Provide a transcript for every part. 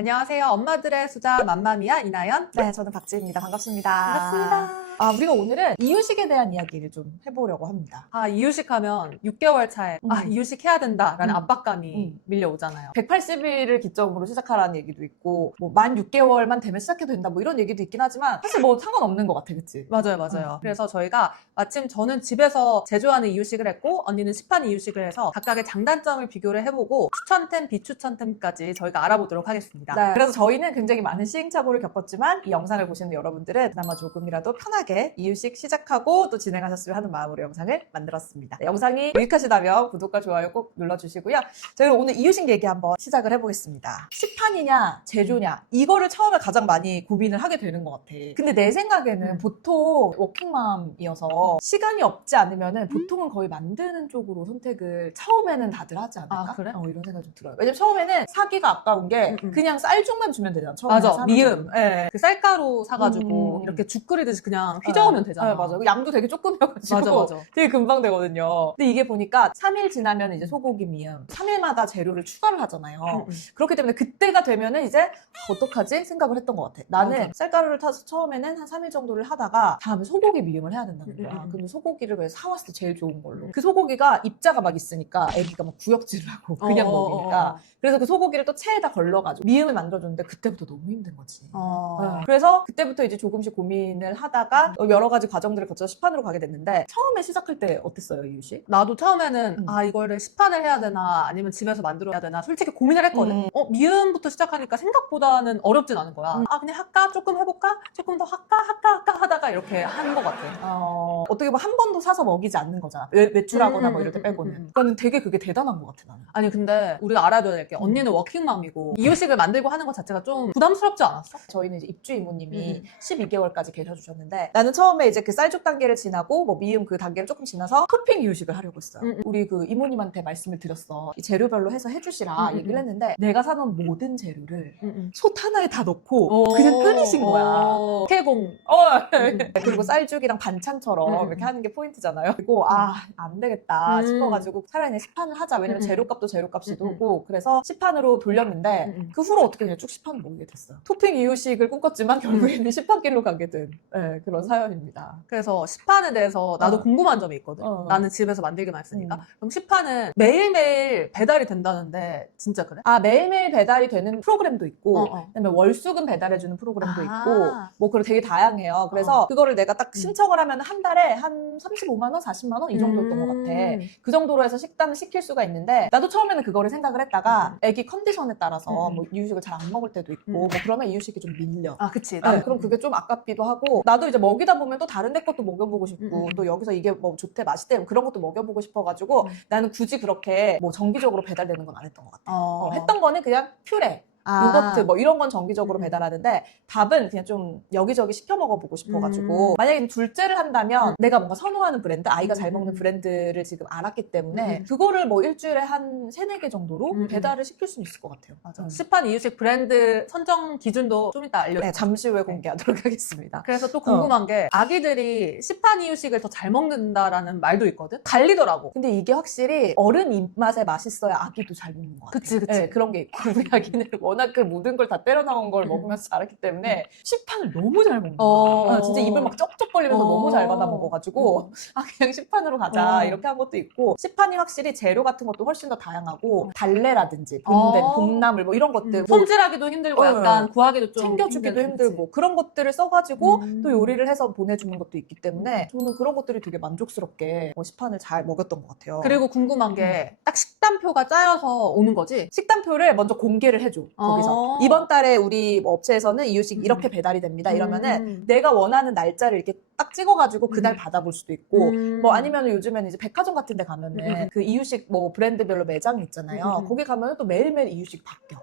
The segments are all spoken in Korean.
안녕하세요. 엄마들의 수다 맘마미아 이나연. 네, 저는 박지입니다. 반갑습니다. 반갑습니다. 우리가 오늘은 이유식에 대한 이야기를 좀 해보려고 합니다. 이유식하면 6개월 차에 이유식 해야 된다라는 압박감이 밀려오잖아요. 180일을 기점으로 시작하라는 얘기도 있고, 만 6개월만 되면 시작해도 된다, 이런 얘기도 있긴 하지만, 사실 상관없는 것 같아, 그치? 맞아요. 그래서 저희가 마침 저는 집에서 제조하는 이유식을 했고, 언니는 시판 이유식을 해서 각각의 장단점을 비교를 해보고, 추천템, 비추천템까지 저희가 알아보도록 하겠습니다. 네, 그래서 저희는 굉장히 많은 시행착오를 겪었지만, 이 영상을 보시는 여러분들은 그나마 조금이라도 편하게 이유식 시작하고 또 진행하셨으면 하는 마음으로 영상을 만들었습니다. 네, 영상이 유익하시다면 구독과 좋아요 꼭 눌러주시고요. 저희가 오늘 이유식 얘기 한번 시작을 해보겠습니다. 시판이냐 제조냐 이거를 처음에 가장 많이 고민을 하게 되는 것 같아. 근데 내 생각에는 보통 워킹맘이어서 시간이 없지 않으면은 보통은 거의 만드는 쪽으로 선택을 처음에는 다들 하지 않을까? 아, 그래? 이런 생각이 좀 들어요. 왜냐면 처음에는 사기가 아까운 게 그냥 쌀죽만 주면 되잖아. 맞아. 미음. 네. 그 쌀가루 사가지고 이렇게 죽 끓이듯이 그냥 휘저으면 되잖아. 네, 맞아. 양도 되게 조금해가지고 맞아. 되게 금방 되거든요. 근데 이게 보니까 3일 지나면 이제 소고기 미음 3일마다 재료를 추가를 하잖아요. 그렇기 때문에 그때가 되면은 이제 어떡하지? 생각을 했던 것 같아. 나는 맞아. 쌀가루를 타서 처음에는 한 3일 정도를 하다가 다음에 소고기 미음을 해야 된다는 거야. 근데 소고기를 그래서 사왔을 때 제일 좋은 걸로. 그 소고기가 입자가 막 있으니까 애기가 막 구역질을 하고 그냥 먹으니까. 그래서 그 소고기를 또 체에다 걸러가지고 미음을 만들어줬는데 그때부터 너무 힘든 거지. 네. 그래서 그때부터 이제 조금씩 고민을 하다가 여러 가지 과정들을 거쳐서 시판으로 가게 됐는데 처음에 시작할 때 어땠어요, 이유식? 나도 처음에는 이거를 시판을 해야 되나 아니면 집에서 만들어야 되나 솔직히 고민을 했거든. 미음부터 시작하니까 생각보다는 어렵진 않은 거야. 그냥 할까? 조금 해볼까? 조금 더 할까 하다가 이렇게 하는 것 같아. 어떻게 보면 한 번도 사서 먹이지 않는 거잖아. 외출하거나 이럴 때 빼고는. 그러니까 되게 그게 대단한 것 같아, 나는. 아니 근데 우리가 알아둬야 될 게 언니는 워킹맘이고 이유식을 만들고 하는 것 자체가 좀 부담스럽지 않았어? 저희는 이제 입주 이모님이 12개월까지 계셔주셨는데 나는 처음에 이제 그 쌀죽 단계를 지나고 미음 그 단계를 조금 지나서 토핑 이유식을 하려고 했어요. 우리 그 이모님한테 말씀을 드렸어. 이 재료별로 해서 해주시라 얘기를 했는데 내가 사놓은 모든 재료를 솥 하나에 다 넣고 그냥 끓이신 거야. 개공. 그리고 쌀죽이랑 반찬처럼 이렇게 하는 게 포인트잖아요. 그리고 안 되겠다 싶어가지고 차라리 시판을 하자. 왜냐면 재료값도 재료값이 들고 그래서 시판으로 돌렸는데 그 후로 어떻게 그냥 쭉 시판을 먹게 됐어요. 토핑 이유식을 꿈꿨지만 결국에는 시판길로 가게 된 그런 사연입니다. 그래서 시판에 대해서 나도 궁금한 점이 있거든. 나는 집에서 만들기만 했으니까. 그럼 시판은 매일매일 배달이 된다는데 진짜 그래? 매일매일 배달이 되는 프로그램도 있고 그다음에 월수금 배달해주는 프로그램도 있고 그리고 되게 다양해요. 그래서 그거를 내가 딱 신청을 하면 한 달에 한 35만 원, 40만 원 이 정도였던 것 같아. 그 정도로 해서 식단을 시킬 수가 있는데 나도 처음에는 그거를 생각을 했다가 애기 컨디션에 따라서 이유식을 잘 안 먹을 때도 있고 그러면 이유식이 좀 밀려. 그치. 그럼 그게 좀 아깝기도 하고 나도 이제 먹이다 보면 또 다른 데 것도 먹여보고 싶고 또 여기서 이게 좋대 맛있대 그런 것도 먹여보고 싶어가지고 나는 굳이 그렇게 정기적으로 배달되는 건 안 했던 것 같아. 했던 거는 그냥 퓨레 요거트 이런 건 정기적으로 배달하는데 밥은 그냥 좀 여기저기 시켜 먹어보고 싶어가지고 만약에 둘째를 한다면 내가 뭔가 선호하는 브랜드 아이가 잘 먹는 브랜드를 지금 알았기 때문에 그거를 일주일에 한 3-4개 정도로 배달을 시킬 수 있을 것 같아요. 맞아. 시판 이유식 브랜드 선정 기준도 좀 이따 알려줄게요. 네, 잠시 후에 공개하도록 하겠습니다. 그래서 또 궁금한 게 아기들이 시판 이유식을 더 잘 먹는다라는 말도 있거든? 갈리더라고. 근데 이게 확실히 어른 입맛에 맛있어야 아기도 잘 먹는 것 같아요. 그치. 네, 그런 게 있고 우리 아기는 워낙 그 모든 걸 다 때려 나온 걸 먹으면서 자랐기 때문에 시판을 너무 잘 먹는 거야. 진짜 입을 막 쩍쩍거리면서 너무 잘 받아 먹어가지고 그냥 시판으로 가자 이렇게 한 것도 있고 시판이 확실히 재료 같은 것도 훨씬 더 다양하고 달래라든지 봄나물 이런 것들 손질하기도 힘들고 약간 구하기도 좀 챙겨주기도 힘들고 그런 것들을 써가지고 또 요리를 해서 보내주는 것도 있기 때문에 저는 그런 것들이 되게 만족스럽게 시판을 잘 먹였던 것 같아요. 그리고 궁금한 게 딱 식단표가 짜여서 오는 거지? 식단표를 먼저 공개를 해줘. 거기서 이번 달에 우리 업체에서는 이유식 이렇게 배달이 됩니다. 이러면은 내가 원하는 날짜를 이렇게 딱 찍어가지고 그날 받아볼 수도 있고 아니면 요즘에는 이제 백화점 같은 데 가면은 그 이유식 브랜드별로 매장이 있잖아요. 거기 가면은 또 매일매일 이유식 바뀌어.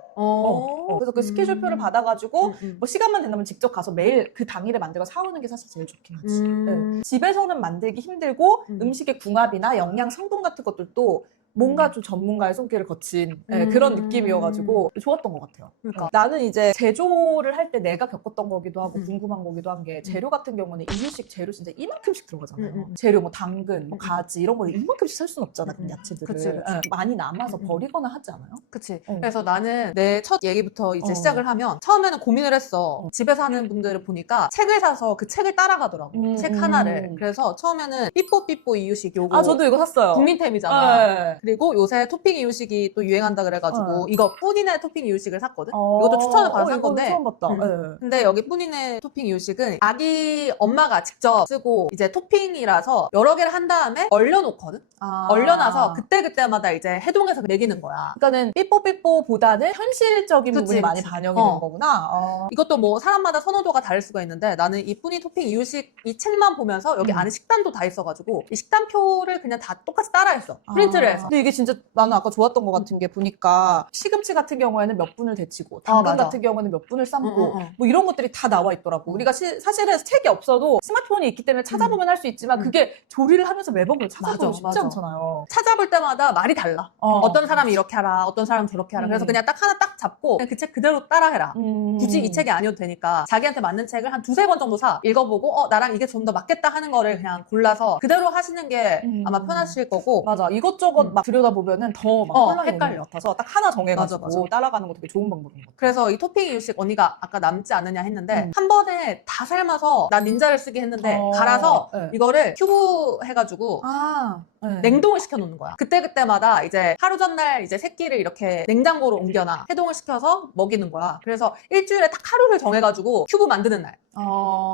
그래서 그 스케줄표를 받아가지고 시간만 된다면 직접 가서 매일 그 당일에 만들고 사오는 게 사실 제일 좋긴 하지. 집에서는 만들기 힘들고 음식의 궁합이나 영양 성분 같은 것들도 뭔가 좀 전문가의 손길을 거친 그런 느낌이어가지고 좋았던 것 같아요. 그러니까. 나는 이제 제조를 할 때 내가 겪었던 거기도 하고 음. 궁금한 거기도 한 게 재료 같은 경우는 이유식 재료 진짜 이만큼씩 들어가잖아요. 음. 재료 뭐 당근, 뭐 가지 이런 거 이만큼씩 살 수는 없잖아. 야채들을. 그치. 많이 남아서 버리거나 하지 않아요? 그치. 어. 그래서 나는 내 첫 얘기부터 이제 어. 시작을 하면 처음에는 고민을 했어. 집에서 하는 분들을 보니까 책을 사서 그 책을 따라가더라고. 책 하나를. 그래서 처음에는 삐뽀삐뽀 이유식 요거. 아, 저도 이거 샀어요. 국민템이잖아. 네. 그리고 요새 토핑 이유식이 또 유행한다 그래가지고 이거 뿌니네 토핑 이유식을 샀거든. 어. 이것도 추천을 받아 산 이거 건데. 처음 봤다. 음. 근데 여기 뿌니네 토핑 이유식은 아기 엄마가 직접 쓰고 이제 토핑이라서 여러 개를 한 다음에 얼려놓거든. 아. 얼려놔서 그때그때마다 이제 해동해서 먹이는 거야. 그러니까는 삐뽀삐뽀보다는 현실적인 그치, 부분이 많이 그치. 반영이 되는 거구나. 이것도 뭐 사람마다 선호도가 다를 수가 있는데 나는 이 뿌니 토핑 이유식 이 책만 보면서 여기 안에 식단도 다 있어가지고 이 식단표를 그냥 다 똑같이 따라했어. 프린트를 해서. 근데 이게 진짜 나는 아까 좋았던 것 같은 게 보니까 시금치 같은 경우에는 몇 분을 데치고 당근 맞아. 같은 경우는 몇 분을 삶고 응. 뭐 이런 것들이 다 나와 있더라고. 우리가 사실은 책이 없어도 스마트폰이 있기 때문에 찾아보면 할 수 있지만 그게 조리를 하면서 매번 그걸 찾아보면 쉽지 맞아. 않잖아요. 찾아볼 때마다 말이 달라. 어떤 사람이 이렇게 하라, 어떤 사람은 저렇게 하라. 그래서 그냥 딱 하나 딱 잡고 그 책 그대로 따라해라. 굳이 이 책이 아니어도 되니까 자기한테 맞는 책을 한 두세 번 정도 사. 읽어보고 나랑 이게 좀 더 맞겠다 하는 거를 그냥 골라서 그대로 하시는 게 아마 편하실 거고. 맞아. 이것저것 막 들여다보면은 더 막 헷갈려. 것 같아서 딱 하나 정해가지고 맞아. 따라가는 거 되게 좋은 방법인 것 같아요. 그래서 이 토핑 이유식 언니가 아까 남지 않느냐 했는데 한 번에 다 삶아서 난 닌자를 쓰게 했는데 갈아서 네. 이거를 큐브 해가지고 네. 냉동을 시켜놓는 거야. 그때그때마다 이제 하루 전날 이제 새끼를 이렇게 냉장고로 옮겨놔. 해동을 시켜서 먹이는 거야. 그래서 일주일에 딱 하루를 정해가지고 큐브 만드는 날.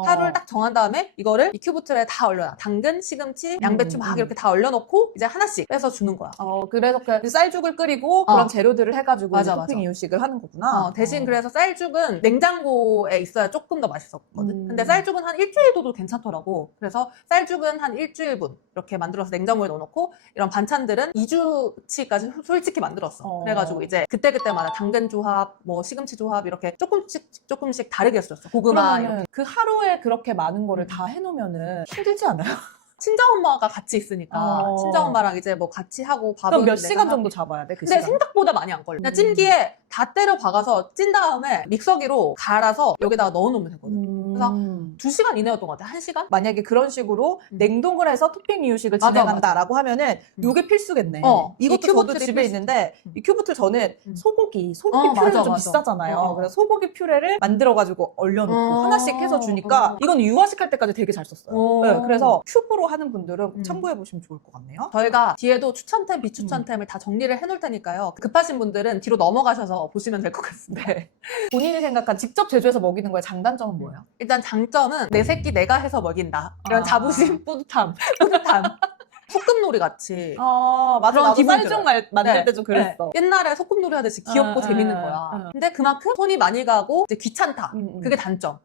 하루를 딱 정한 다음에 이거를 이 큐브 틀에 다 얼려놔. 당근, 시금치, 양배추 막 이렇게 다 얼려놓고 이제 하나씩 빼서 주는 거야. 그래서 그 쌀죽을 끓이고 그런 재료들을 해가지고 맞아, 토핑 맞아. 이유식을 하는 거구나. 대신 그래서 쌀죽은 냉장고에 있어야 조금 더 맛있었거든. 근데 쌀죽은 한 일주일 둬도 괜찮더라고. 그래서 쌀죽은 한 일주일분 이렇게 만들어서 냉장고에 넣어놓고 이런 반찬들은 2주치까지 솔직히 만들었어. 그래가지고 이제 그때그때마다 당근 조합, 뭐 시금치 조합 이렇게 조금씩 다르게 썼어. 고구마 이렇게. 그 하루에 그렇게 많은 거를 다 해놓으면은 힘들지 않아요? 친정엄마가 같이 있으니까 친정엄마랑 이제 뭐 같이 하고 밥은 그럼 몇 내가 시간 하고. 정도 잡아야 돼? 그 근데 시간? 생각보다 많이 안 걸려. 그냥 찜기에 다 때려 박아서 찐 다음에 믹서기로 갈아서 여기다가 넣어놓으면 되거든. 그래서 2시간 이내였던 것 같아. 1시간? 만약에 그런 식으로 냉동을 해서 토핑 이유식을 진행한다라고 하면은 요게 필수겠네. 이것도 저도 집에 필수. 있는데 이 큐브틀 저는 소고기 퓨레가 맞아, 좀 맞아. 비싸잖아요. 그래서 소고기 퓨레를 만들어가지고 얼려놓고 하나씩 해서 주니까 이건 유화식 할 때까지 되게 잘 썼어요. 네, 그래서 큐브로 하는 분들은 꼭 참고해보시면 좋을 것 같네요. 저희가 뒤에도 추천템, 비추천템을 다 정리를 해놓을 테니까요. 급하신 분들은 뒤로 넘어가셔서 보시면 될 것 같습니다. 본인이 생각한 직접 제조해서 먹이는 거의 장단점은 뭐예요? 일단 장점은 내 새끼 내가 해서 먹인다. 이런 자부심, 뿌듯함. 소꿉놀이 같이. 맞아. 그런 나도 기분이 쌀죽 들어요. 만들 때 좀 그랬어. 옛날에 소꿉놀이 하듯이 귀엽고 재밌는 거야. 근데 그만큼 손이 많이 가고 이제 귀찮다. 그게 단점.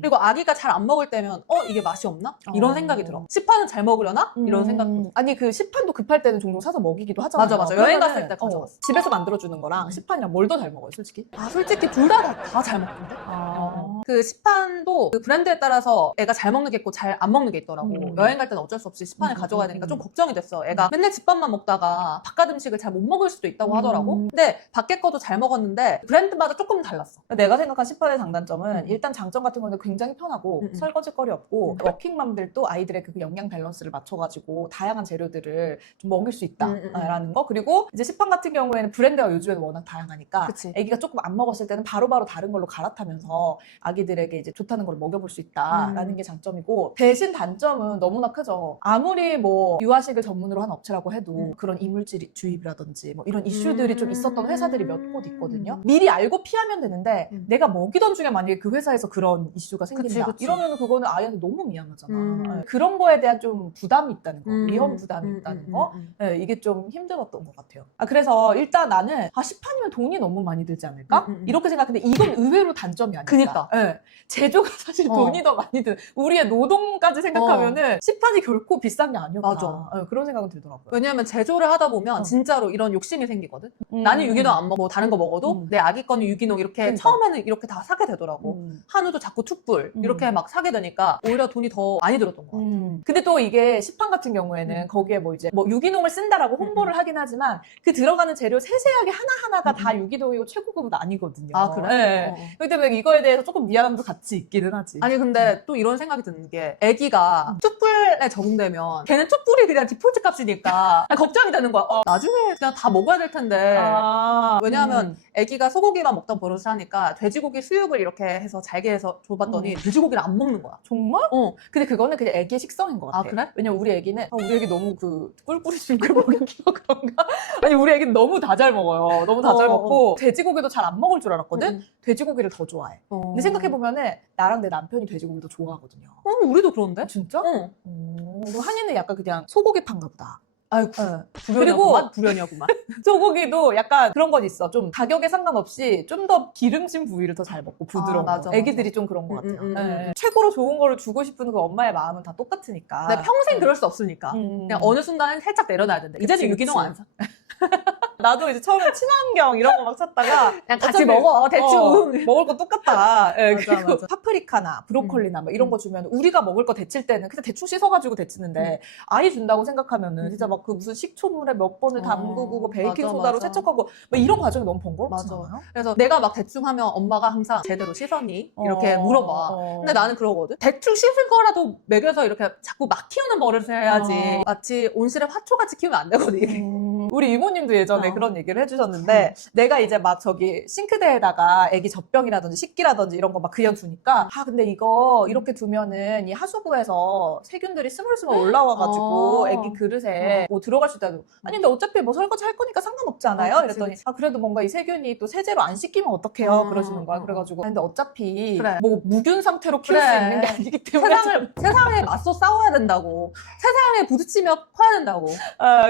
그리고 아기가 잘 안 먹을 때면 이게 맛이 없나? 이런 생각이 들어. 시판은 잘 먹으려나? 이런 생각도 들어. 아니 그 시판도 급할 때는 종종 사서 먹이기도 하잖아요. 맞아. 여행 갔을 때 가져갔어. 집에서 만들어주는 거랑 시판이랑 뭘 더 잘 먹어요, 솔직히? 솔직히 둘 다 잘 먹던데? 그 시판도 그 브랜드에 따라서 애가 잘 먹는 게 있고 잘 안 먹는 게 있더라고. 여행 갈 때는 어쩔 수 없이 시판을 가져가야 되니까 좀 걱정이 됐어. 애가 맨날 집밥만 먹다가 바깥 음식을 잘 못 먹을 수도 있다고 하더라고. 근데 밖에 거도 잘 먹었는데 브랜드마다 조금 달랐어. 내가 생각한 시판의 장단점은 일단 장점 같은 거는 굉장히 편하고 설거지거리 없고 워킹맘들도 아이들의 그 영양 밸런스를 맞춰가지고 다양한 재료들을 좀 먹일 수 있다라는 거. 그리고 이제 시판 같은 경우에는 브랜드가 요즘에는 워낙 다양하니까 그치. 애기가 조금 안 먹었을 때는 바로바로 다른 걸로 갈아타면서 아기들에게 이제 좋다는 걸 먹여볼 수 있다라는 게 장점이고, 대신 단점은 너무나 크죠. 아무리 뭐 유아식을 전문으로 한 업체라고 해도 그런 이물질 주입이라든지 뭐 이런 이슈들이 좀 있었던 회사들이 몇 곳 있거든요. 미리 알고 피하면 되는데 내가 먹이던 중에 만약에 그 회사에서 그런 이슈가 생긴다. 그치. 이러면 그거는 아이한테 너무 미안하잖아. 네. 그런 거에 대한 좀 부담이 있다는 거, 위험 부담이 있다는 거. 네, 이게 좀 힘들었던 것 같아요. 그래서 일단 나는 시판이면 돈이 너무 많이 들지 않을까? 이렇게 생각했는데 이건 의외로 단점이 아닐까. 그니까. 네. 네. 제조가 사실 돈이 더 많이 드는 우리의 노동까지 생각하면은 시판이 결코 비싼 게 아니었다. 맞아. 네, 그런 생각은 들더라고요. 왜냐면 제조를 하다 보면 진짜로 이런 욕심이 생기거든. 나는 유기농 안 먹고 다른 거 먹어도 내 아기 거는 유기농 이렇게 그러니까. 처음에는 이렇게 다 사게 되더라고. 한우도 자꾸 툭불 이렇게 막 사게 되니까 오히려 돈이 더 많이 들었던 것 같아. 근데 또 이게 시판 같은 경우에는 거기에 뭐 이제 뭐 유기농을 쓴다라고 홍보를 하긴 하지만 그 들어가는 재료 세세하게 하나하나가 다 유기농이고 최고급은 아니거든요. 아, 그래? 네. 그렇기 때문에 이거에 대해서 조금 미안함도 같이 있기는 하지. 아니 근데 또 이런 생각이 드는 게 애기가 툭불에 적응되면 걔는 툭불이 그냥 디폴트 값이니까 걱정이 되는 거야. 나중에 그냥 다 먹어야 될 텐데. 왜냐하면 애기가 소고기만 먹던 버릇을 하니까 돼지고기 수육을 이렇게 해서 잘게 해서 줘봤더니 돼지고기를 안 먹는 거야. 정말? 근데 그거는 그냥 애기의 식성인 것 같아. 아, 그래? 왜냐면 우리 애기는 우리 애기 너무 그 꿀꿀이 죽을 먹이기가 그런가? 아니 우리 애기는 너무 다 잘 먹어요. 너무 다 잘 먹고 돼지고기도 잘 안 먹을 줄 알았거든? 돼지고기를 더 좋아해. 근데 생각해보면은 나랑 내 남편이 돼지고기도 좋아하거든요. 우리도 그런데? 진짜? 응. 그럼 한이는 약간 그냥 소고기판가 보다. 아이고, 그리고 불연이었구만. 소고기도 약간 그런 건 있어. 좀 가격에 상관없이 좀 더 기름진 부위를 더 잘 먹고 부드러운 맞아, 거. 애기들이 좀 그런 것 같아요. 네. 최고로 좋은 거를 주고 싶은 그 엄마의 마음은 다 똑같으니까. 근데 평생 그럴 수 없으니까. 그냥 어느 순간은 살짝 내려놔야 된다. 이제는 유기농 안 사. 나도 이제 처음에 친환경 이런 거 막 찾다가 그냥 같이 먹어, 대충. 먹을 거 똑같다. 예, 맞아, 그리고 맞아. 파프리카나 브로콜리나 뭐 이런 거 주면 우리가 먹을 거 데칠 때는 그냥 대충 씻어가지고 데치는데 아이 준다고 생각하면은 진짜 막 그 무슨 식초물에 몇 번을 담그고 뭐 베이킹 소다로 맞아. 세척하고 뭐 이런 과정이 너무 번거롭지 맞아. 않아요? 그래서 내가 막 대충 하면 엄마가 항상 제대로 씻었니? 이렇게 물어봐. 근데 나는 그러거든? 대충 씻을 거라도 먹여서 이렇게 자꾸 막 키우는 버릇을 해야지. 마치 온실에 화초같이 키우면 안 되거든, 이게. 우리 이모님도 예전에 그런 얘기를 해주셨는데 내가 이제 막 저기 싱크대에다가 애기 젖병이라든지 식기라든지 이런 거 막 그냥 두니까 근데 이거 이렇게 두면은 이 하수구에서 세균들이 스물스물 올라와가지고 애기 그릇에 뭐 들어갈 수 있다고. 아니 근데 어차피 뭐 설거지 할 거니까 상관없지 않아요? 그치, 이랬더니 그치. 그래도 뭔가 이 세균이 또 세제로 안 씻기면 어떡해요? 그러시는 거야. 그래가지고 근데 어차피 그래. 뭐 무균 상태로 키울 수 있는 게 아니기 때문에 세상에 맞서 싸워야 된다고. 세상에 부딪히며 커야 된다고.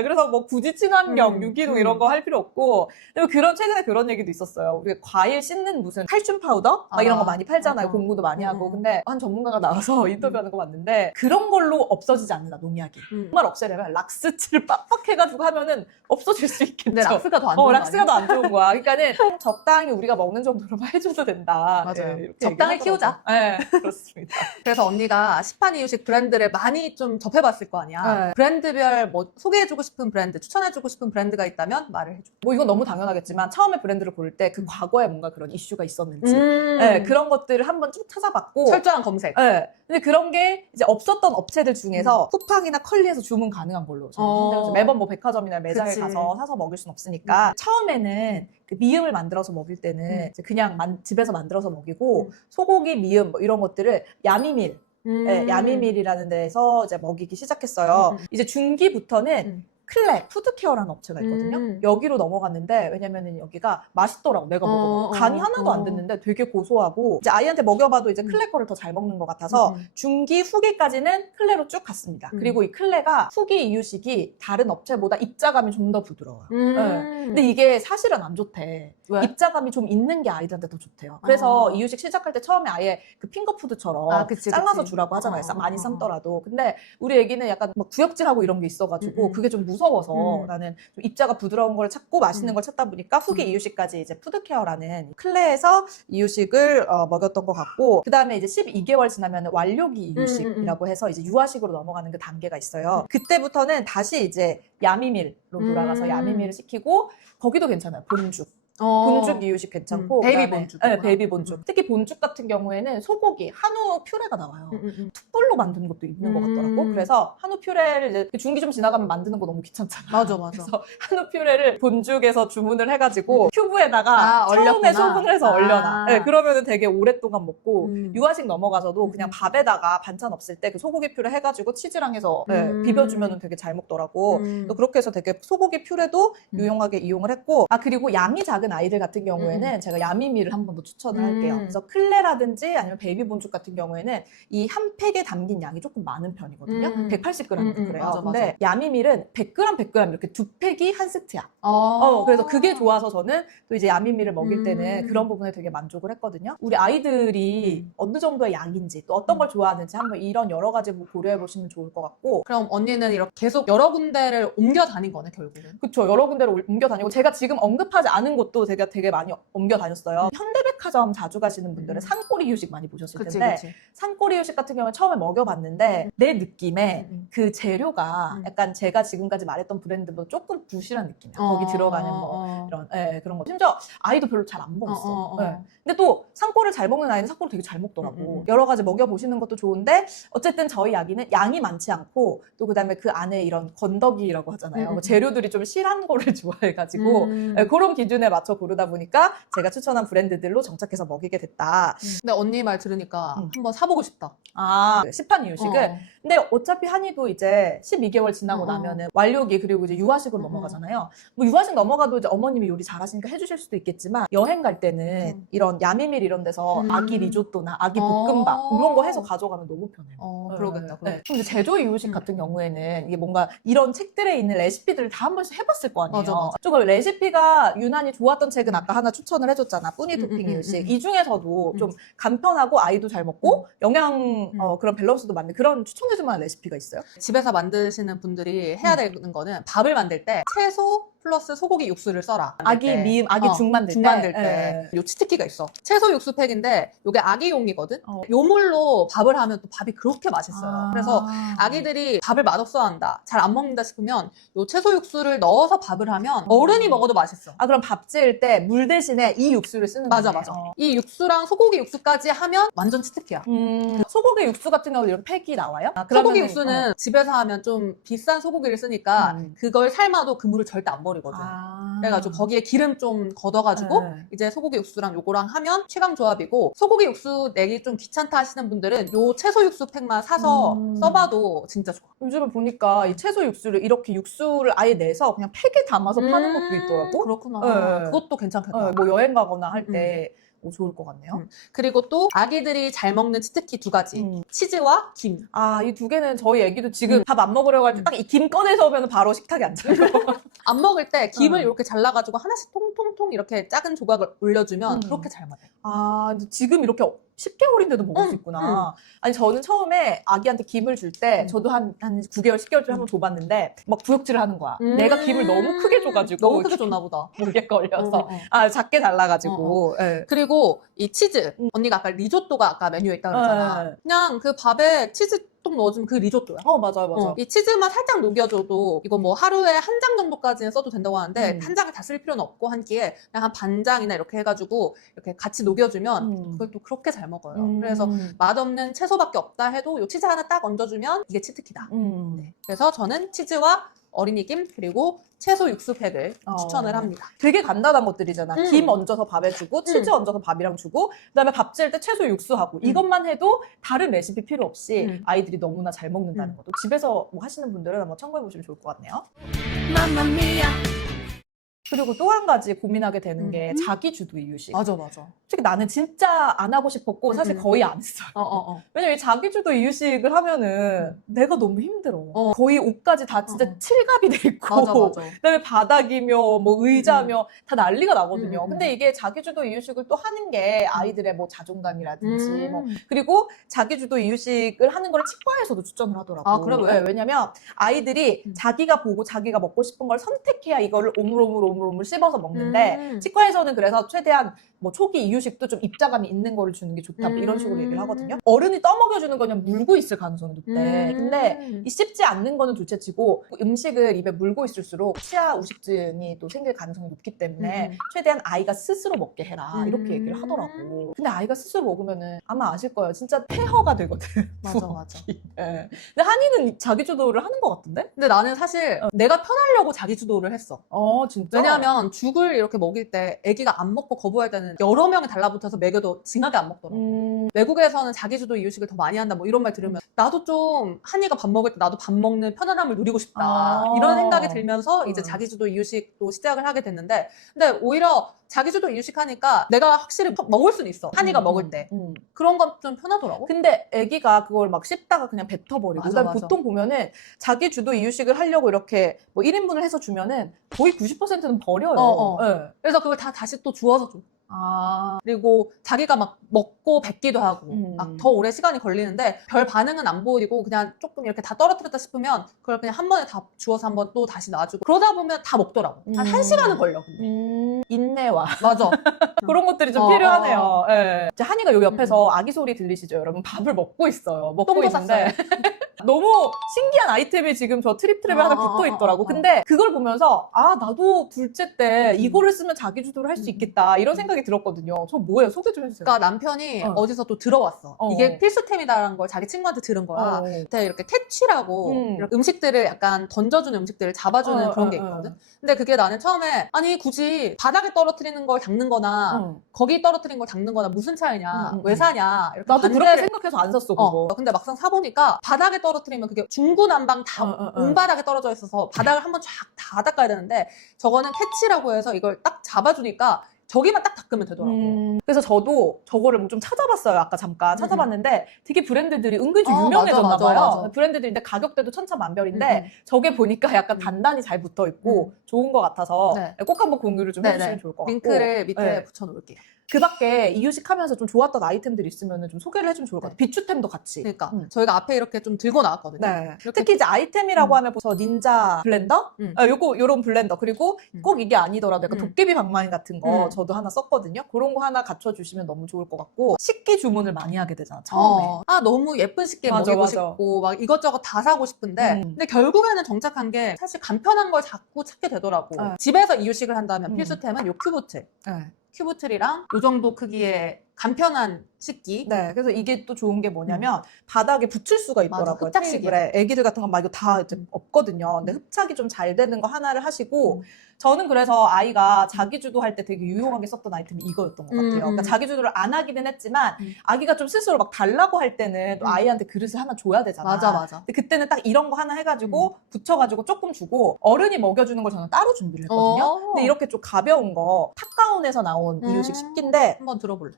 그래서 뭐 굳이 친환경, 유기농 이런 거 할 필요 없고. 그리고 최근에 그런 얘기도 있었어요. 우리가 과일 씻는 무슨 칼슘 파우더? 막 이런 거 많이 팔잖아요. 공부도 많이 하고. 근데 한 전문가가 나와서 인터뷰하는 거 봤는데 그런 걸로 없어지지 않는다, 농약이. 정말 없애려면 락스치를 빡빡 해가지고 하면은 없어질 수 있겠죠. 근데 락스가 더 안 좋은 거 락스가 아니야? 더 안 좋은 거야. 그러니까는 적당히 우리가 먹는 정도로만 해줘도 된다. 맞아요. 이렇게 적당히 얘기하더라고요. 키우자. 네, 그렇습니다. 그래서 언니가 시판 이유식 브랜드를 많이 좀 접해봤을 거 아니야. 네. 브랜드별 뭐 소개해주고 싶은 브랜드, 추천해주고 싶은 브랜드가 있다면 말을 해줘. 뭐 이건 너무 당연하겠지만 처음에 브랜드를 고를 때 그 과거에 뭔가 그런 이슈가 있었는지 그런 것들을 한번 쭉 찾아봤고 철저한 검색. 근데 그런 게 이제 없었던 업체들 중에서 쿠팡이나 컬리에서 주문 가능한 걸로 저는 선택해서 매번 뭐 백화점이나 매장에 그치. 가서 사서 먹일 순 없으니까 처음에는 그 미음을 만들어서 먹일 때는 이제 그냥 집에서 만들어서 먹이고 소고기 미음 뭐 이런 것들을 야미밀 야미밀이라는 데에서 이제 먹이기 시작했어요. 이제 중기부터는 클레 푸드케어라는 업체가 있거든요. 여기로 넘어갔는데 왜냐면은 여기가 맛있더라고. 내가 먹어봐. 간이 하나도 안 됐는데 되게 고소하고 이제 아이한테 먹여봐도 이제 클레 거를 더 잘 먹는 것 같아서 중기 후기까지는 클레로 쭉 갔습니다. 그리고 이 클레가 후기 이유식이 다른 업체보다 입자감이 좀 더 부드러워요. 근데 이게 사실은 안 좋대. 왜? 입자감이 좀 있는 게 아이들한테 더 좋대요. 그래서 이유식 시작할 때 처음에 아예 그 핑거푸드처럼 잘라서 주라고 하잖아요. 많이 삶더라도. 근데 우리 애기는 약간 막 구역질하고 이런 게 있어가지고 그게 좀 무서워서 나는 좀 입자가 부드러운 걸 찾고 맛있는 걸 찾다 보니까 후기 이유식까지 이제 푸드케어라는 클레에서 이유식을 먹였던 것 같고 그 다음에 이제 12개월 지나면 완료기 이유식이라고 해서 이제 유아식으로 넘어가는 그 단계가 있어요. 그때부터는 다시 이제 야미밀로 돌아가서 야미밀을 시키고 거기도 괜찮아요. 본죽. 본죽 이유식 괜찮고 베이비 그다음에, 본죽. 네, 베이비 본죽. 특히 본죽 같은 경우에는 소고기 한우 퓨레가 나와요. 툭불로 만드는 것도 있는 것 같더라고. 그래서 한우 퓨레를 이제 중기 좀 지나가면 만드는 거 너무 귀찮잖아. 맞아. 그래서 한우 퓨레를 본죽에서 주문을 해가지고 큐브에다가 처음에 얼렸구나. 소분을 해서 얼려놔. 네, 그러면은 되게 오랫동안 먹고 유아식 넘어가서도 그냥 밥에다가 반찬 없을 때 그 소고기 퓨레 해가지고 치즈랑 해서 비벼주면은 되게 잘 먹더라고. 또 그렇게 해서 되게 소고기 퓨레도 유용하게 이용을 했고 그리고 양이 작은 작은 아이들 같은 경우에는 제가 야미미를 한 번 더 추천을 할게요. 그래서 클레라든지 아니면 베이비 본죽 같은 경우에는 이 한 팩에 담긴 양이 조금 많은 편이거든요. 180g도 그래요. 맞아, 근데 맞아. 야미밀은 100g, 100g 이렇게 두 팩이 한 세트야. 아. 그래서 그게 좋아서 저는 또 이제 야미밀을 먹일 때는 그런 부분에 되게 만족을 했거든요. 우리 아이들이 어느 정도의 양인지 또 어떤 걸 좋아하는지 한번 이런 여러 가지 고려해 보시면 좋을 것 같고. 그럼 언니는 이렇게 계속 여러 군데를 옮겨 다닌 거네, 결국은. 그쵸. 여러 군데로 옮겨 다니고 제가 지금 언급하지 않은 곳도 제가 되게 많이 옮겨 다녔어요. 현대백화점 자주 가시는 분들은 산꼬리 이유식 많이 보셨을 그치, 텐데 그치. 산꼬리 이유식 같은 경우에 처음에 먹여봤는데 내 느낌에 그 재료가 약간 제가 지금까지 말했던 브랜드보다 조금 부실한 느낌이야. 거기 들어가는 뭐 이런 그런 거. 심지어 아이도 별로 잘 안 먹었어. 네. 근데 또 산꼬를 잘 먹는 아이는 산꼬를 되게 잘 먹더라고. 여러 가지 먹여보시는 것도 좋은데 어쨌든 저희 아기는 양이 많지 않고 또 그다음에 그 안에 이런 건더기라고 하잖아요. 뭐 재료들이 좀 실한 거를 좋아해가지고 그런 기준에 맞춰 고르다 보니까 제가 추천한 브랜드들로 정착해서 먹이게 됐다. 근데 언니 말 들으니까 한번 사보고 싶다. 그 시판 이유식을. 근데 어차피 한이도 이제 12개월 지나고 나면은 완료기 그리고 이제 유아식으로 넘어가잖아요. 뭐 유아식 넘어가도 이제 어머님이 요리 잘하시니까 해주실 수도 있겠지만 여행 갈 때는 이런 야미밀 이런 데서 아기 리조또나 아기 볶음밥 이런 거 해서 가져가면 너무 편해요. 그러겠다. 네. 근데 제조 이유식 같은 경우에는 이게 뭔가 이런 책들에 있는 레시피들을 다 한 번씩 해봤을 거 아니에요. 맞아. 조금 레시피가 유난히 좋았던 책은 아까 하나 추천을 해줬잖아. 뿌니 토핑 이유식. 이 중에서도 좀 간편하고 아이도 잘 먹고 영양 그런 밸런스도 맞는 그런 추천해줄 만한 레시피가 있어요? 집에서 만드시는 분들이 해야 되는 거는 밥을 만들 때 채소 플러스 소고기 육수를 써라. 아기 미음, 아기 죽 만들 때. 만들 때. 요 치트키가 있어. 채소 육수 팩인데 요게 아기용이거든. 요 물로 밥을 하면 또 밥이 그렇게 맛있어요. 그래서 아기들이 밥을 맛없어 한다, 잘 안 먹는다 싶으면 요 채소 육수를 넣어서 밥을 하면 어른이 먹어도 맛있어. 그럼 밥 지을 때 물 대신에 이 육수를 쓰는 맞아, 거네. 맞아. 이 육수랑 소고기 육수까지 하면 완전 치트키야. 소고기 육수 같은 경우는 이런 팩이 나와요? 소고기 육수는 집에서 하면 좀 비싼 소고기를 쓰니까 그걸 삶아도 그 물을 절대 안 버리거든. 그래가지고 거기에 기름 좀 걷어가지고 이제 소고기 육수랑 요거랑 하면 최강 조합이고, 소고기 육수 내기 좀 귀찮다 하시는 분들은 요 채소 육수 팩만 사서 써봐도 진짜 좋아. 요즘에 보니까 이 채소 육수를 이렇게 육수를 아예 내서 그냥 팩에 담아서 파는 것도 있더라고. 그렇구나. 그것도 괜찮겠다. 뭐 여행 가거나 할 때 좋을 것 같네요. 그리고 또 아기들이 잘 먹는 치트키 두 가지. 치즈와 김. 이 두 개는 저희 애기도 지금 밥 안 먹으려고 할 때 딱 이 김 꺼내서 오면 바로 식탁에 앉아요. 안 먹을 때 김을 이렇게 잘라가지고 하나씩 통통통 이렇게 작은 조각을 올려주면 그렇게 잘 맞아요. 근데 지금 이렇게 10개월인데도 먹을 수 있구나. 아니, 저는 처음에 아기한테 김을 줄 때, 저도 한 9개월, 10개월쯤에 한번 줘봤는데, 막 구역질을 하는 거야. 내가 김을 너무 크게 줘가지고. 너무 크게 줬나 보다. 목에 걸려서. 작게 달라가지고. 그리고 이 치즈. 언니가 아까 리조또가 아까 메뉴에 있다고 그랬잖아. 그냥 그 밥에 치즈 통 넣어주면 그 리조또야. 맞아요. 이 치즈만 살짝 녹여줘도 이거 뭐 하루에 한 장 정도까지는 써도 된다고 하는데 한 장을 다 쓸 필요는 없고 한 끼에 그냥 한 반 장이나 이렇게 해가지고 이렇게 같이 녹여주면 그걸 또 그렇게 잘 먹어요. 그래서 맛없는 채소밖에 없다 해도 이 치즈 하나 딱 얹어주면 이게 치트키다. 네. 그래서 저는 치즈와 어린이김 그리고 채소 육수팩을 추천을 합니다. 되게 간단한 것들이잖아. 김 얹어서 밥에 주고 치즈 얹어서 밥이랑 주고 그다음에 밥 지을 때 채소 육수하고 이것만 해도 다른 레시피 필요 없이 아이들이 너무나 잘 먹는다는 것도 집에서 뭐 하시는 분들은 한번 참고해보시면 좋을 것 같네요. 그리고 또 한 가지 고민하게 되는 게 자기주도 이유식. 맞아. 솔직히 나는 진짜 안 하고 싶었고 사실 거의 안 했어요. 왜냐면 이 자기주도 이유식을 하면은 내가 너무 힘들어. 거의 옷까지 다 진짜 칠갑이 돼 있고 맞아. 그다음에 바닥이며 뭐 의자며 다 난리가 나거든요. 근데 이게 자기주도 이유식을 또 하는 게 아이들의 뭐 자존감이라든지 뭐 그리고 자기주도 이유식을 하는 걸 치과에서도 추천을 하더라고요. 그래 왜? 왜냐면 아이들이 자기가 보고 자기가 먹고 싶은 걸 선택해야 이거를 오물오물 씹어서 먹는데 치과에서는 그래서 최대한 뭐 초기 이유식도 좀 입자감이 있는 거를 주는 게 좋다 뭐 이런 식으로 얘기를 하거든요. 어른이 떠먹여주는 거냐 물고 있을 가능성이 높대. 근데 이 씹지 않는 거는 둘째치고 음식을 입에 물고 있을수록 치아 우식증이 또 생길 가능성이 높기 때문에 최대한 아이가 스스로 먹게 해라 이렇게 얘기를 하더라고. 근데 아이가 스스로 먹으면은 아마 아실 거예요. 진짜 폐허가 되거든. 맞아. 네. 근데 한이는 자기주도를 하는 것 같은데? 근데 나는 사실 내가 편하려고 자기주도를 했어. 진짜? 왜냐하면 죽을 이렇게 먹일 때 아기가 안 먹고 거부할 때는 여러 명이 달라붙어서 먹여도 징하게 안 먹더라고. 외국에서는 자기주도 이유식을 더 많이 한다 뭐 이런 말 들으면 나도 좀 한이가 밥 먹을 때 나도 밥 먹는 편안함을 누리고 싶다 이런 생각이 들면서 이제 자기주도 이유식도 시작을 하게 됐는데, 근데 오히려 자기주도 이유식 하니까 내가 확실히 먹을 수는 있어. 한이가 먹을 때. 그런 건 좀 편하더라고. 근데 애기가 그걸 막 씹다가 그냥 뱉어버리고. 맞아, 그다음에 맞아. 보통 보면은 자기 주도 이유식을 하려고 이렇게 뭐 1인분을 해서 주면은 거의 90%는 버려요. 네. 그래서 그걸 다 다시 또 주워서 줘. 아. 그리고 자기가 막 먹고 뱉기도 하고 막 더 오래 시간이 걸리는데 별 반응은 안 보이고 그냥 조금 이렇게 다 떨어뜨렸다 싶으면 그걸 그냥 한 번에 다 주워서 한 번 또 다시 놔주고 그러다 보면 다 먹더라고. 한 1시간은 걸려. 근데. 인내와 맞아. 그런 것들이 좀 필요하네요. 예. 이제 한이가 여기 옆에서 아기 소리 들리시죠, 여러분? 밥을 먹고 있어요. 먹고 똥도 있는데 너무 신기한 아이템이 지금 저 트랩에 하나 붙어 있더라고. 근데 그걸 보면서 아 나도 둘째 때 이거를 쓰면 자기 주도를 할 수 있겠다 이런 생각이 들었거든요. 저 뭐예요? 소개 좀 해주세요. 그러니까 남편이 어디서 또 들어왔어. 이게 필수템이다라는 걸 자기 친구한테 들은 거야. 그때 이렇게 캐치라고 이렇게 음식들을 약간 던져주는 음식들을 잡아주는 그런 게 있거든. 근데 그게 나는 처음에 아니 굳이 바닥에 떨어뜨리는 걸 닦는 거나 거기 떨어뜨린 걸 닦는 거나 무슨 차이냐 왜 사냐 이렇게 나도 그렇게 반대를 생각해서 안 샀어 그거. 근데 막상 사보니까 바닥에 떨어뜨리면 그게 중구난방 다 온바닥에 떨어져 있어서 바닥을 한번 쫙 다 닦아야 되는데 저거는 캐치라고 해서 이걸 딱 잡아주니까 저기만 딱 닦으면 되더라고. 그래서 저도 저거를 좀 찾아봤어요. 아까 잠깐 찾아봤는데 되게 브랜드들이 은근히 좀 맞아, 유명해졌나 봐요. 맞아. 브랜드들인데 가격대도 천차만별인데 저게 보니까 약간 단단히 잘 붙어 있고 좋은 것 같아서 꼭 한번 공유를 좀 해주시면 좋을 것 같고. 링크를 밑에 붙여놓을게요. 그 밖에 이유식 하면서 좀 좋았던 아이템들이 있으면 좀 소개를 해주면 좋을 것 같아요. 비추템도 같이. 그러니까 저희가 앞에 이렇게 좀 들고 나왔거든요. 특히 이제 아이템이라고 하면 저 닌자 블렌더? 요런 블렌더. 그리고 꼭 이게 아니더라도 약간 도깨비 방망이 같은 거 저도 하나 썼거든요. 그런 거 하나 갖춰주시면 너무 좋을 것 같고 식기 주문을 많이 하게 되잖아, 처음에. 너무 예쁜 식기 맞아, 먹이고 맞아. 싶고 막 이것저것 다 사고 싶은데 근데 결국에는 정착한 게 사실 간편한 걸 자꾸 찾게 되더라고. 집에서 이유식을 한다면 필수템은 요 큐브틀. 큐브틀이랑 요 정도 크기의 간편한 식기. 그래서 이게 또 좋은 게 뭐냐면 바닥에 붙일 수가 있더라고요. 흡착식이야. 테이블에. 애기들 같은 건 막 이거 다 이제 없거든요. 근데 흡착이 좀 잘 되는 거 하나를 하시고 저는 그래서 아이가 자기주도 할 때 되게 유용하게 썼던 아이템이 이거였던 것 같아요. 그러니까 자기주도를 안 하기는 했지만 아기가 좀 스스로 막 달라고 할 때는 또 아이한테 그릇을 하나 줘야 되잖아. 맞아. 근데 그때는 딱 이런 거 하나 해가지고 붙여가지고 조금 주고 어른이 먹여주는 걸 저는 따로 준비를 했거든요. 근데 이렇게 좀 가벼운 거 탁가운에서 나온 이유식 식기인데 한번 들어볼래?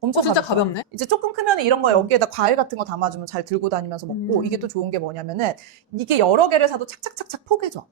엄청 진짜 가볍죠? 가볍네. 이제 조금 크면 이런 거 여기에다 과일 같은 거 담아주면 잘 들고 다니면서 먹고 이게 또 좋은 게 뭐냐면은 이게 여러 개를 사도 착착착착 포개져.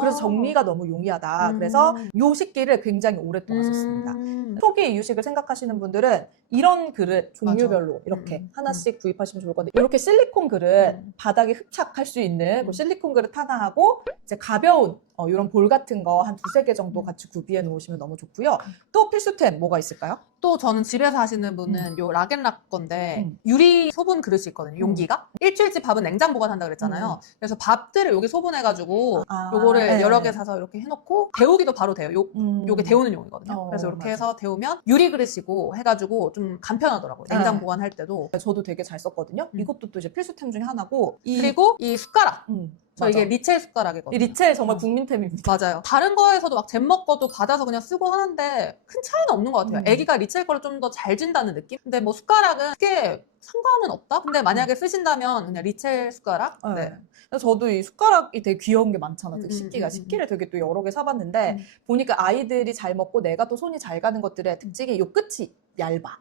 그래서 정리가 너무 용이하다. 그래서 요 식기를 굉장히 오랫동안 썼습니다. 초기 이유식을 생각하시는 분들은 이런 그릇 종류별로 이렇게 하나씩 구입하시면 좋을 건데 이렇게 실리콘 그릇 바닥에 흡착할 수 있는 그 실리콘 그릇 하나 하고 이제 가벼운 이런 볼 같은 거 한 두세 개 정도 같이 구비해 놓으시면 너무 좋고요. 또 필수템 뭐가 있을까요? 또 저는 집에서 하시는 분은 요 락앤락 건데 유리 소분 그릇이 있거든요. 용기가. 일주일치 밥은 냉장 보관한다 그랬잖아요. 그래서 밥들을 여기 소분해가지고 요거를 여러 개 사서 이렇게 해놓고 데우기도 바로 돼요. 요게 데우는 용이거든요. 그래서 이렇게 해서 데우면 유리 그릇이고 해가지고 좀 간편하더라고요. 냉장 보관할 때도. 저도 되게 잘 썼거든요. 이것도 또 이제 필수템 중에 하나고 그리고 이 숟가락. 저 이게 리첼 숟가락이거든요. 이 리첼 정말 국민템입니다. 맞아요. 다른 거에서도 막 잼 먹어도 받아서 그냥 쓰고 하는데 큰 차이는 없는 것 같아요. 애기가 리첼 거를 좀 더 잘 진다는 느낌? 근데 뭐 숟가락은 크게 상관은 없다? 근데 만약에 쓰신다면 그냥 리첼 숟가락? 그래서 저도 이 숟가락이 되게 귀여운 게 많잖아. 식기를 되게 또 여러 개 사봤는데 보니까 아이들이 잘 먹고 내가 또 손이 잘 가는 것들의 특징이 요 끝이 얇아.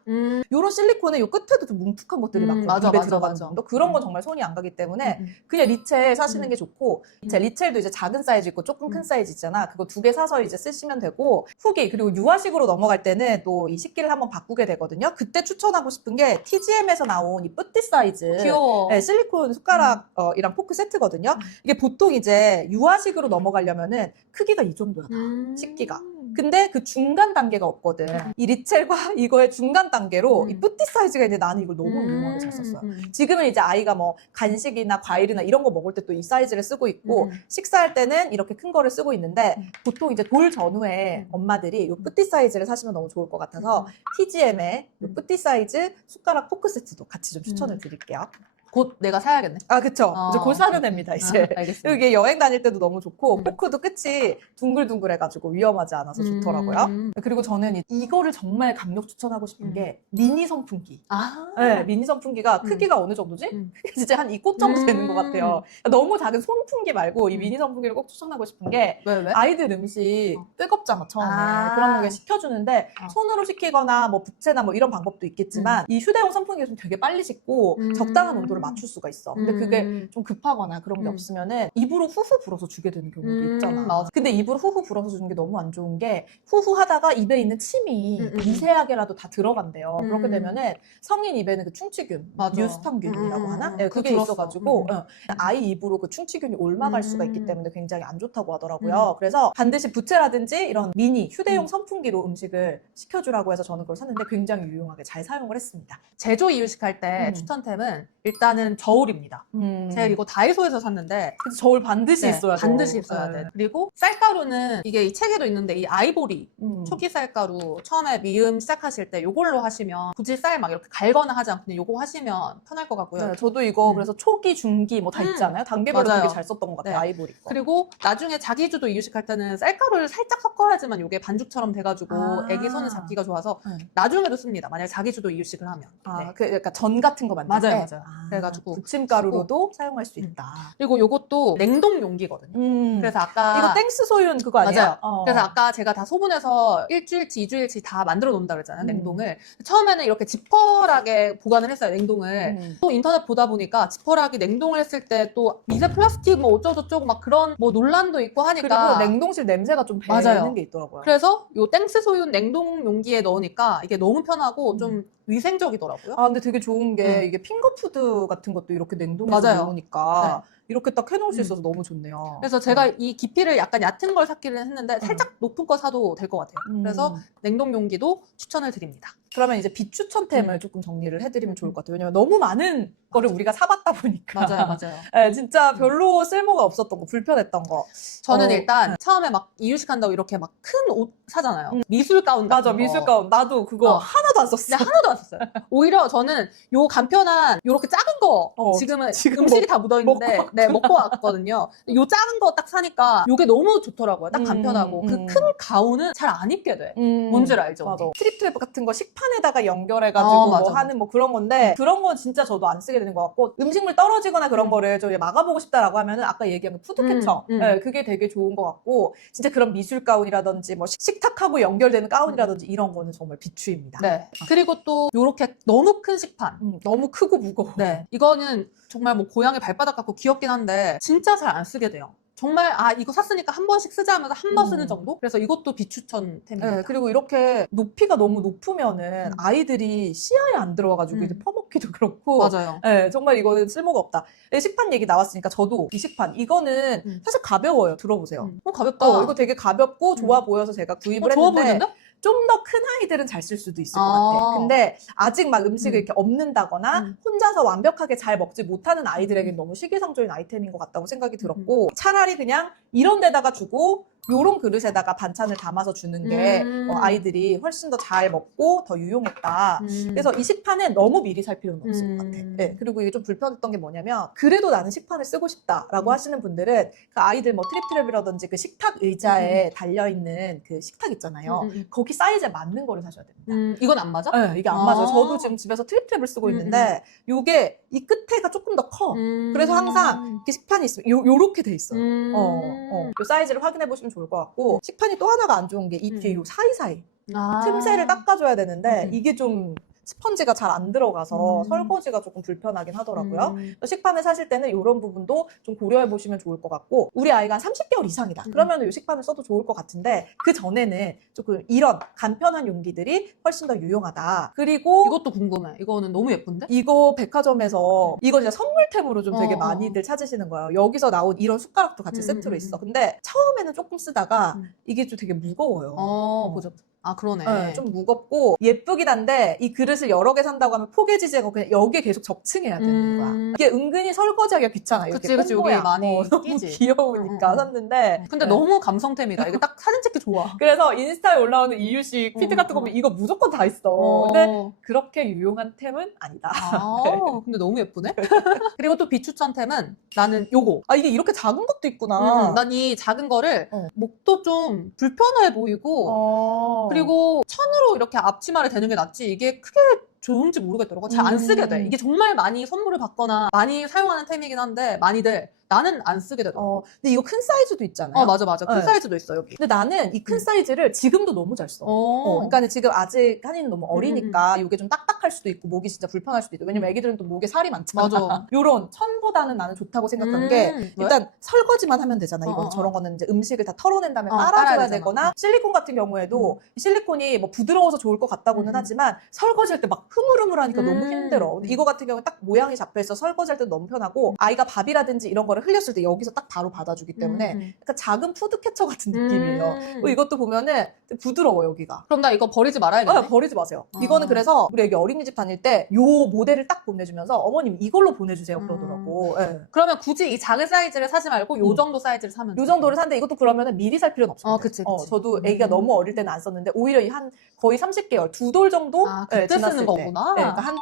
요런 실리콘에 요 끝에도 좀 뭉툭한 것들이 많고 입에 들어가는 정도 그런 건 정말 손이 안 가기 때문에 그냥 리첼 사시는 게 좋고 리첼도 이제 작은 사이즈 있고 조금 큰 사이즈 있잖아. 그거 두 개 사서 이제 쓰시면 되고 후기 그리고 유아식으로 넘어갈 때는 또 이 식기를 한번 바꾸게 되거든요. 그때 추천하고 싶은 게 TGM에서 나온 이 뿌띠 사이즈 귀여워. 실리콘 숟가락이랑 포크 세트거든요. 이게 보통 이제 유아식으로 넘어가려면은 크기가 이 정도야. 식기가. 근데 그 중간 단계가 없거든. 이 리첼과 이거의 중간 단계로 이 뿌띠 사이즈가 있는데 나는 이걸 너무 유용하게 잘 썼어요. 지금은 이제 아이가 뭐 간식이나 과일이나 이런 거 먹을 때 또 이 사이즈를 쓰고 있고 식사할 때는 이렇게 큰 거를 쓰고 있는데 보통 이제 돌 전후에 엄마들이 이 뿌띠 사이즈를 사시면 너무 좋을 것 같아서 TGM의 이 뿌띠 사이즈 숟가락 포크 세트도 같이 좀 추천을 드릴게요. 곧 내가 사야겠네. 아, 그쵸. 이제 곧 사는 애입니다, 이제. 알겠습니다. 이게 여행 다닐 때도 너무 좋고, 포크도 끝이 둥글둥글해가지고 위험하지 않아서 좋더라고요. 그리고 저는 이거를 정말 강력 추천하고 싶은 게 미니 선풍기. 아. 네, 미니 선풍기가 크기가 어느 정도지? 크기가 진짜 한 이 꽃 정도 되는 것 같아요. 너무 작은 손풍기 말고 이 미니 선풍기를 꼭 추천하고 싶은 게 왜? 아이들 음식 뜨겁잖아, 처음에. 아. 그런 게 식혀주는데 어. 손으로 식히거나 뭐 부채나 뭐 이런 방법도 있겠지만 이 휴대용 선풍기가 좀 되게 빨리 식고 적당한 온도를 맞출 수가 있어. 근데 그게 좀 급하거나 그런 게 없으면은 입으로 후후 불어서 주게 되는 경우도 있잖아. 맞아. 근데 입으로 후후 불어서 주는 게 너무 안 좋은 게 후후 하다가 입에 있는 침이 미세하게라도 다 들어간대요. 그렇게 되면은 성인 입에는 그 충치균, 맞아. 뉴스탄균이라고 하나? 네, 그거 그게 들었어. 있어가지고 아이 입으로 그 충치균이 옮아갈 수가 있기 때문에 굉장히 안 좋다고 하더라고요. 그래서 반드시 부채라든지 이런 미니 휴대용 선풍기로 음식을 식혀주라고 해서 저는 그걸 샀는데 굉장히 유용하게 잘 사용을 했습니다. 제조 이유식 할 때 추천템은 일단은 저울입니다. 제가 이거 다이소에서 샀는데 그래서 저울 반드시 네, 있어야 돼. 반드시 있어야 돼. 그리고 쌀가루는 이게 이 책에도 있는데 이 아이보리 초기 쌀가루 처음에 미음 시작하실 때 이걸로 하시면 굳이 쌀 막 이렇게 갈거나 하지 않고 그냥 요거 하시면 편할 것 같고요. 네, 저도 이거 그래서 초기, 중기 뭐 다 있잖아요. 단계별로 맞아요. 되게 잘 썼던 것 같아요. 네. 아이보리 거. 그리고 나중에 자기주도 이유식 할 때는 쌀가루를 살짝 섞어야지만 이게 반죽처럼 돼가지고 애기 손에 잡기가 좋아서 나중에도 씁니다. 만약에 자기주도 이유식을 하면. 네. 그 약간 전 같은 거 만들 때? 맞아요. 그래가지고 부침가루로도 사용할 수 있다. 그리고 요것도 냉동 용기거든요. 그래서 아까 이거 땡스 소윤 그거 아니에요? 맞아요. 그래서 아까 제가 다 소분해서 일주일치, 이주일치 다 만들어 놓는다 그랬잖아요, 냉동을. 처음에는 이렇게 지퍼락에 보관을 했어요, 냉동을. 또 인터넷 보다 보니까 지퍼락이 냉동을 했을 때 또 미세 플라스틱 뭐 어쩌고저쩌고 막 그런 뭐 논란도 있고 하니까. 그리고 냉동실 냄새가 좀 맞아요. 배는 게 있더라고요. 그래서 요 땡스 소윤 냉동 용기에 넣으니까 이게 너무 편하고 좀 위생적이더라고요. 아, 근데 되게 좋은 게 이게 핑거푸드 같은 것도 이렇게 냉동해서 맞아요. 놓으니까 이렇게 딱 해놓을 수 있어서 너무 좋네요. 그래서 제가 이 깊이를 약간 얕은 걸 샀기는 했는데 살짝 높은 거 사도 될 것 같아요. 그래서 냉동 용기도 추천을 드립니다. 그러면 이제 비추천템을 조금 정리를 해드리면 좋을 것 같아요. 왜냐면 너무 많은 거를 우리가 사봤다 보니까. 맞아요. 네, 진짜 별로 쓸모가 없었던 거, 불편했던 거. 저는 일단 처음에 막 이유식 한다고 이렇게 막 큰 옷 사잖아요. 미술 가운 같은 맞아, 거. 미술 가운. 나도 그거 하나도 안 썼어. 근데 하나도 안 썼어요. 오히려 저는 요 간편한 요렇게 작은 거 지금은 지금 음식이 다 묻어있는데 먹고 왔거든요. 요 작은 거 딱 사니까 요게 너무 좋더라고요. 딱 간편하고 그 큰 가운은 잘 안 입게 돼. 뭔지를 알죠? 맞아. 트립트랩 같은 거 식판에다가 연결해가지고 맞아. 뭐 하는 뭐 그런 건데 그런 건 진짜 저도 안 쓰게 되는 것 같고 음식물 떨어지거나 그런 거를 좀 막아보고 싶다라고 하면은 아까 얘기한 그 푸드캐쳐 네, 그게 되게 좋은 것 같고 진짜 그런 미술 가운이라든지 뭐 식탁하고 연결되는 가운이라든지 이런 거는 정말 비추입니다. 네. 그리고 또 요렇게 너무 큰 식판. 너무 크고 무거워. 네. 이거는 정말 뭐 고양이 발바닥 같고 귀엽긴 한데 진짜 잘 안 쓰게 돼요. 정말 이거 샀으니까 한 번씩 쓰자 하면서 한 번 쓰는 정도? 그래서 이것도 비추천템입니다. 네, 그리고 이렇게 높이가 너무 높으면은 아이들이 시야에 안 들어와가지고 이제 퍼먹기도 그렇고 맞아요. 네, 정말 이거는 쓸모가 없다. 네, 식판 얘기 나왔으니까 저도 이 식판 이거는 사실 가벼워요. 들어보세요. 가볍다. 이거 되게 가볍고 좋아 보여서 제가 구입을 좋아 했는데 보이는데? 좀 더 큰 아이들은 잘 쓸 수도 있을 것 같아. 근데 아직 막 음식을 이렇게 엎는다거나 혼자서 완벽하게 잘 먹지 못하는 아이들에겐 너무 시기상조인 아이템인 것 같다고 생각이 들었고 차라리 그냥 이런 데다가 주고 요런 그릇에다가 반찬을 담아서 주는 게 아이들이 훨씬 더 잘 먹고 더 유용했다. 그래서 이 식판은 너무 미리 살 필요는 없을 것 같아. 네, 그리고 이게 좀 불편했던 게 뭐냐면 그래도 나는 식판을 쓰고 싶다라고 하시는 분들은 그 아이들 뭐 트립트랩이라든지 그 식탁 의자에 달려있는 그 식탁 있잖아요. 거기 사이즈에 맞는 거를 사셔야 됩니다. 이건 안 맞아? 네, 이게 안 맞아요. 저도 지금 집에서 트립트랩을 쓰고 있는데 요게 이 끝에가 조금 더 커. 그래서 항상 이렇게 식판이 있으면 요렇게 돼 있어요. 요 사이즈를 확인해 보시면 좋을 것 같고 식판이 또 하나가 안 좋은 게 이 뒤에 요 사이사이 틈새를 닦아줘야 되는데 이게 좀 스펀지가 잘 안 들어가서 설거지가 조금 불편하긴 하더라고요. 식판을 사실 때는 이런 부분도 좀 고려해 보시면 좋을 것 같고 우리 아이가 한 30개월 이상이다. 그러면 이 식판을 써도 좋을 것 같은데 그 전에는 조금 이런 간편한 용기들이 훨씬 더 유용하다. 그리고 이것도 궁금해. 이거는 너무 예쁜데? 이거 백화점에서 이거 진짜 선물템으로 좀 되게 많이들 찾으시는 거예요. 여기서 나온 이런 숟가락도 같이 세트로 있어. 근데 처음에는 조금 쓰다가 이게 좀 되게 무거워요. 보죠. 아, 그러네. 네, 좀 무겁고 예쁘긴 한데 이 그릇을 여러 개 산다고 하면 포개지지 않고 그냥 여기에 계속 적층해야 되는 거야. 이게 은근히 설거지하기가 귀찮아. 이렇게 그치, 꽃 여기 모양. 많이 너무 끼지. 귀여우니까 샀는데 근데 네. 너무 감성템이다. 이거 딱 사진 찍기 좋아. 그래서 인스타에 올라오는 이유식 피드 같은 거 보면 이거 무조건 다 있어. 근데 그렇게 유용한 템은 아니다. 아, 근데 너무 예쁘네? 그리고 또 비추천템은 나는 요거. 아 이게 이렇게 작은 것도 있구나. 난 이 작은 거를 목도 좀 불편해 보이고 그리고 천으로 이렇게 앞치마를 대는 게 낫지 이게 크게 좋은지 모르겠더라고. 잘 안 쓰게 돼. 이게 정말 많이 선물을 받거나 많이 사용하는 템이긴 한데 많이들 나는 안 쓰게 되더라고. 근데 이거 큰 사이즈도 있잖아요. 맞아. 큰 네. 사이즈도 있어 여기. 근데 나는 이 큰 사이즈를 지금도 너무 잘 써. 그러니까 지금 아직 한이는 너무 어리니까 이게 좀 딱딱할 수도 있고 목이 진짜 불편할 수도 있고 왜냐면 애기들은 또 목에 살이 많잖아. 맞아. 요런 천보다는 나는 좋다고 생각한 게 일단 설거지만 하면 되잖아. 이건 어. 저런 거는 이제 음식을 다 털어낸 다음에 빨아야 빨아줘야 되잖아. 되거나 실리콘 같은 경우에도 실리콘이 뭐 부드러워서 좋을 것 같다고는 하지만 설거지할 때 막 흐물흐물하니까 너무 힘들어. 근데 이거 같은 경우는 딱 모양이 잡혀있어 설거지할 때 너무 편하고 아이가 밥이라든지 이런 거를 흘렸을 때 여기서 딱 바로 받아주기 때문에 약간 작은 푸드캐쳐 같은 느낌이에요. 이것도 보면은 부드러워 여기가. 그럼 나 이거 버리지 말아야겠네. 버리지 마세요. 이거는 그래서 우리 애기 어린이집 다닐 때 요 모델을 딱 보내주면서 어머님 이걸로 보내주세요 그러더라고. 네. 그러면 굳이 이 작은 사이즈를 사지 말고 요 정도 사이즈를 사면 요 정도를 샀는데 이것도 그러면은 미리 살 필요는 없어요. 그치. 저도 애기가 너무 어릴 때는 안 썼는데 오히려 한 거의 30개월, 2돌 정도 그때 지났을 쓰는 때. 거구나. 네, 그러니까 한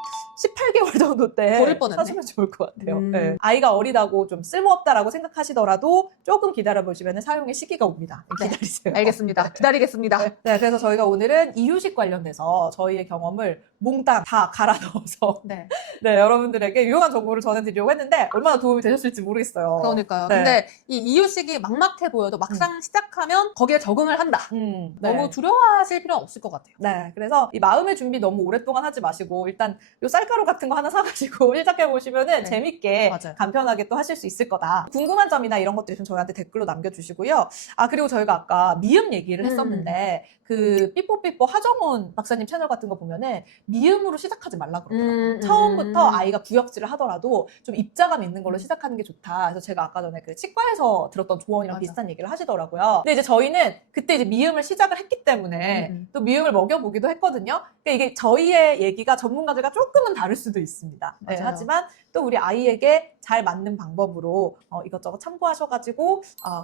18개월 정도 때 버릴 뻔했네. 사시면 좋을 것 같아요. 네. 아이가 어리다고 좀 쓸모없다라고 생각하시더라도 조금 기다려보시면 사용의 시기가 옵니다. 기다리세요. 알겠습니다. 기다리겠습니다. 네, 그래서 저희가 오늘은 이유식 관련돼서 저희의 경험을 몽땅 다 갈아 넣어서 네. 네, 여러분들에게 유용한 정보를 전해드리려고 했는데 얼마나 도움이 되셨을지 모르겠어요. 그러니까요. 네. 근데 이 이유식이 막막해 보여도 막상 시작하면 거기에 적응을 한다. 네. 너무 두려워하실 필요는 없을 것 같아요. 네, 그래서 이 마음의 준비 너무 오랫동안 하지 마시고 일단 요 쌀가루 같은 거 하나 사가지고 시작해 보시면은 재밌게 맞아요. 간편하게 또 하실 수 있을 거다. 궁금한 점이나 이런 것들 좀 저희한테 댓글로 남겨주시고요. 그리고 저희가 아까 미음 얘기를 했었는데 그 삐뽀삐뽀 하정운 박사님 채널 같은 거 보면은 미음으로 시작하지 말라 그러더라고요. 처음부터 아이가 구역질을 하더라도 좀 입자감 있는 걸로 시작하는 게 좋다. 그래서 제가 아까 전에 그 치과에서 들었던 조언이랑 비슷한 얘기를 하시더라고요. 근데 이제 저희는 그때 이제 미음을 시작을 했기 때문에 또 미음을 먹여보기도 했거든요. 그러니까 이게 저희의 얘기가 전문가들과 조금은 다를 수도 있습니다. 네, 하지만 또 우리 아이에게 잘 맞는 방법으로 이것저것 참고하셔가지고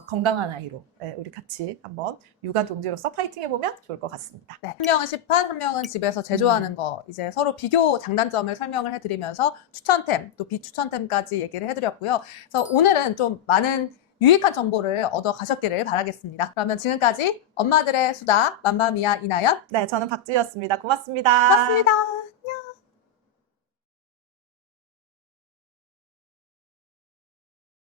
건강한 아이로 우리 같이 한번 육아 동지로서 파이팅 해보면 좋을 것 같습니다. 네. 한 명은 시판, 한 명은 집에서 제조하는 거 이제 서로 비교 장단점을 설명을 해드리면서 추천템 또 비추천템까지 얘기를 해드렸고요. 그래서 오늘은 좀 많은 유익한 정보를 얻어 가셨기를 바라겠습니다. 그러면 지금까지 엄마들의 수다 맘마미아 이나연 네, 저는 박지희였습니다. 고맙습니다. 고맙습니다.